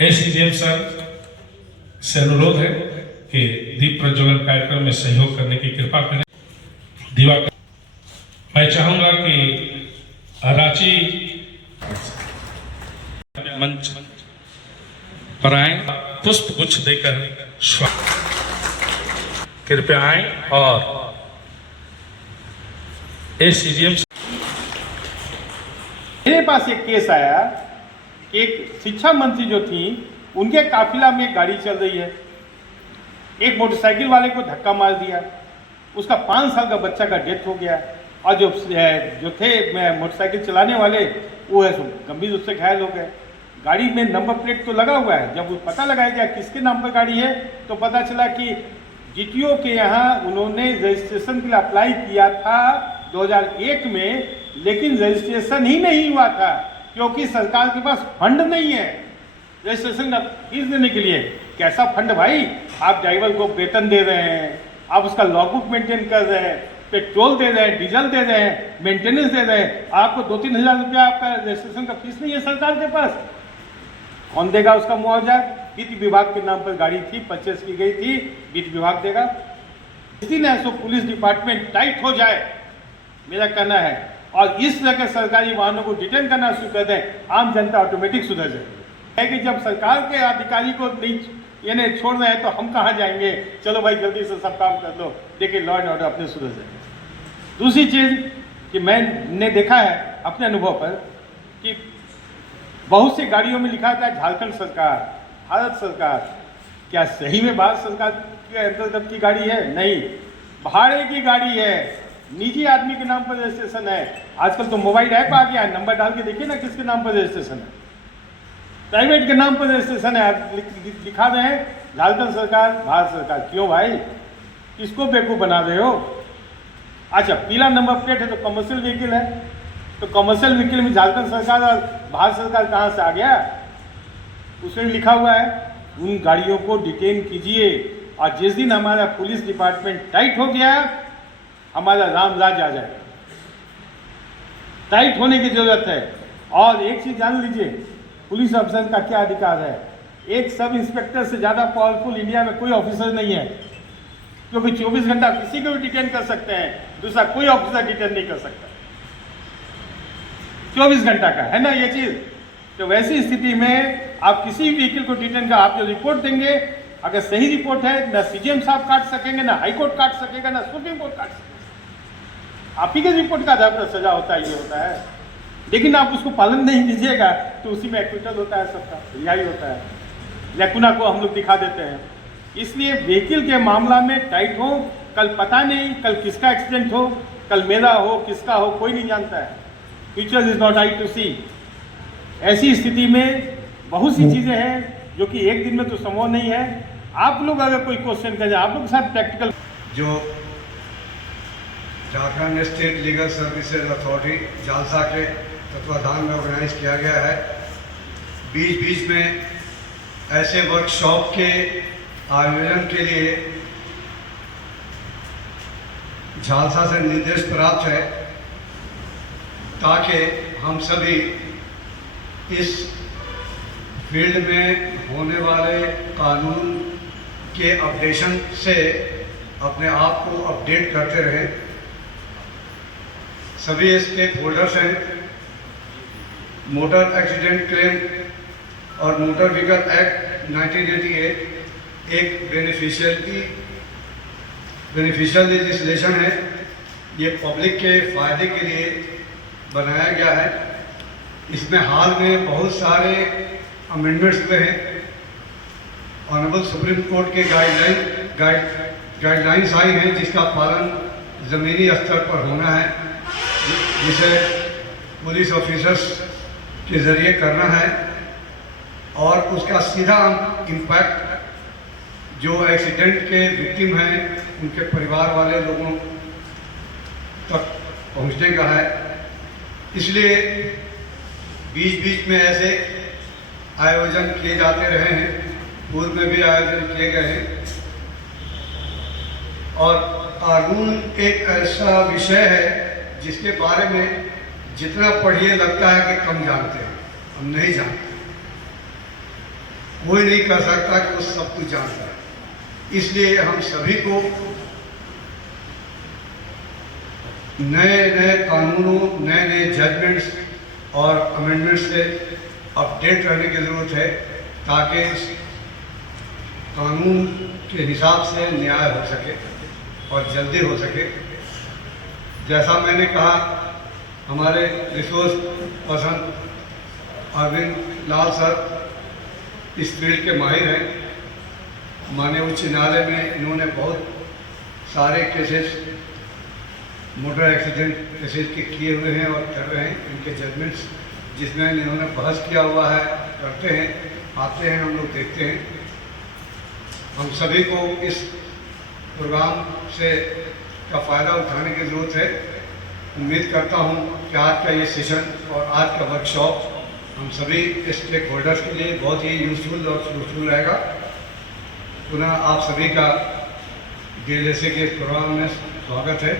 ACGM sir से अनुरोध है कि दीप प्रज्वलन कार्यक्रम में सहयोग करने की कृपा करें। दिवाकर, मैं चाहूंगा कि रांची मंच पर आए, पुष्प गुच्छ देकर कृपया आए और एसीजीएम। मेरे पास एक केस आया कि एक शिक्षा मंत्री जो थी उनके काफिला में गाड़ी चल रही है, एक मोटरसाइकिल वाले को धक्का मार दिया, उसका 5 साल का बच्चा का डेथ हो गया और जो थे मोटरसाइकिल चलाने वाले वो है गंभीर रूप से घायल हो गए। गाड़ी में नंबर प्लेट तो लगा हुआ है, जब पता लगाया गया किसके नाम पर गाड़ी है तो पता चला कि जीटीओ के यहाँ उन्होंने रजिस्ट्रेशन के लिए अप्लाई किया था 2001 में, लेकिन रजिस्ट्रेशन ही नहीं हुआ था क्योंकि सरकार के पास फंड नहीं है रजिस्ट्रेशन का फीस देने के लिए। कैसा फंड भाई, आप ड्राइवर को वेतन दे रहे हैं, आप उसका लॉगबुक मेंटेन कर रहे हैं, पेट्रोल दे रहे हैं, डीजल दे रहे हैं, मेंटेनेंस दे रहे हैं, आपको 2-3 हज़ार रुपया आपका रजिस्ट्रेशन का फीस नहीं है सरकार के पास, कौन देगा उसका मुआवजा? वित्त विभाग के नाम पर गाड़ी थी, परचेस की गई थी, वित्त विभाग देगा। इसी ने सो पुलिस डिपार्टमेंट टाइट हो जाए, मेरा कहना है, और इस तरह के सरकारी वाहनों को डिटेन करना शुरू कर दें, आम जनता ऑटोमेटिक सुधर जाए। है कि जब सरकार के अधिकारी को नहीं यानी छोड़ रहे हैं तो हम कहाँ जाएंगे? चलो भाई जल्दी से सब काम कर लो, देखिए लॉ एंड ऑर्डर अपने सुधर जाएंगे। दूसरी चीज़ कि मैंने देखा है अपने अनुभव पर कि बहुत सी गाड़ियों में लिखा था झारखंड सरकार, भारत सरकार। क्या सही में भारत सरकार के अंतर्गत की गाड़ी है? नहीं, भाड़े की गाड़ी है, निजी आदमी के नाम पर रजिस्ट्रेशन है। आजकल तो मोबाइल ऐप आ गया है, नंबर डाल के देखिए ना किसके नाम पर रजिस्ट्रेशन है, प्राइवेट के नाम पर रजिस्ट्रेशन है, आप लिखा रहे हैं झारखंड सरकार, भारत सरकार। क्यों भाई, किसको बेवकूफ़ बना रहे हो? अच्छा, पीला नंबर प्लेट है तो कमर्शियल व्हीकल है, तो कमर्शियल व्हीकल में झारखंड सरकार और भारत सरकार कहाँ से आ गया? उसमें लिखा हुआ है उन गाड़ियों को डिटेन कीजिए, और जिस दिन हमारा पुलिस डिपार्टमेंट टाइट हो गया हमारा राम राज आ जाए। टाइट होने की जरूरत है। और एक चीज जान लीजिए, पुलिस ऑफिसर का क्या अधिकार है? एक सब इंस्पेक्टर से ज़्यादा पावरफुल इंडिया में कोई ऑफिसर नहीं है, क्योंकि 24 घंटा किसी को भी डिटेन कर सकते हैं, दूसरा कोई ऑफिसर डिटेन नहीं कर सकता। 24 घंटा का है ना ये चीज़। तो वैसी स्थिति में आप किसी व्हीकल को डिटेन का आप जो रिपोर्ट देंगे, अगर सही रिपोर्ट है, ना सीजीएम साहब काट सकेंगे, ना हाई कोर्ट काट सकेगा, ना सुप्रीम कोर्ट काट सकेगा। आप ही के रिपोर्ट का आधार पर सजा होता है, ये होता है। लेकिन आप उसको पालन नहीं कीजिएगा तो उसी में एक्विटल होता है, सबका रिहाई होता है, लैकुना को हम लोग दिखा देते हैं। इसलिए व्हीकल के मामला में टाइट हो, कल पता नहीं कल किसका एक्सीडेंट हो, कल मेरा हो, किसका हो, कोई नहीं जानता है। Future is not I to see. ऐसी स्थिति में बहुत सी चीज़ें हैं जो कि एक दिन में तो संभव नहीं है। आप लोग अगर कोई क्वेश्चन करें, आप लोग के साथ प्रैक्टिकल जो Jharkhand state legal services authority JHALSA के तत्वाधान में ऑर्गेनाइज किया गया है, बीच बीच में ऐसे वर्कशॉप के आयोजन के लिए झालसा से निर्देश प्राप्त है ताकि हम सभी इस फील्ड में होने वाले कानून के अपडेशन से अपने आप को अपडेट करते रहें। सभी स्टेक होल्डर्स हैं, मोटर एक्सीडेंट क्लेम और मोटर व्हीकल एक्ट 1988 एक बेनिफिशियल लेजिस्लेशन है। ये पब्लिक के फ़ायदे के लिए बनाया गया है। इसमें हाल में बहुत सारे अमेंडमेंट्स हुए हैं। ऑनरेबल सुप्रीम कोर्ट के गाइडलाइंस आई हैं जिसका पालन ज़मीनी स्तर पर होना है, जिसे पुलिस ऑफिसर्स के ज़रिए करना है, और उसका सीधा इम्पैक्ट जो एक्सीडेंट के विक्टिम हैं उनके परिवार वाले लोगों तक पहुंचने का है। इसलिए बीच बीच में ऐसे आयोजन किए जाते रहे हैं, पूर्व में भी आयोजन किए गए हैं। और कानून एक ऐसा विषय है जिसके बारे में जितना पढ़िए लगता है कि कम जानते हैं। हम नहीं जानते। कोई नहीं कह सकता कि वो सब कुछ जानता है। इसलिए हम सभी को नए नए कानूनों, नए नए जजमेंट्स और अमेंडमेंट्स से अपडेट रहने की ज़रूरत है, ताकि कानून के हिसाब से न्याय हो सके और जल्दी हो सके। जैसा मैंने कहा, हमारे रिसोर्स पर्सन अरविंद लाल सर इस फील्ड के माहिर हैं। माननीय उच्च न्यायालय में इन्होंने बहुत सारे केसेस, मोटर एक्सीडेंट केसेस के किए हुए हैं और कर रहे हैं। इनके जजमेंट्स जिसमें इन्होंने बहस किया हुआ है, करते हैं, आते हैं, हम लोग देखते हैं। हम सभी को इस प्रोग्राम से का फ़ायदा उठाने की ज़रूरत है। उम्मीद करता हूँ कि आज का ये सेशन और आज का वर्कशॉप हम सभी स्टेक होल्डर्स के लिए बहुत ही यूज़फुल और फ्रूटफुल रहेगा। पुनः आप सभी का DLSA के प्रोग्राम में स्वागत है।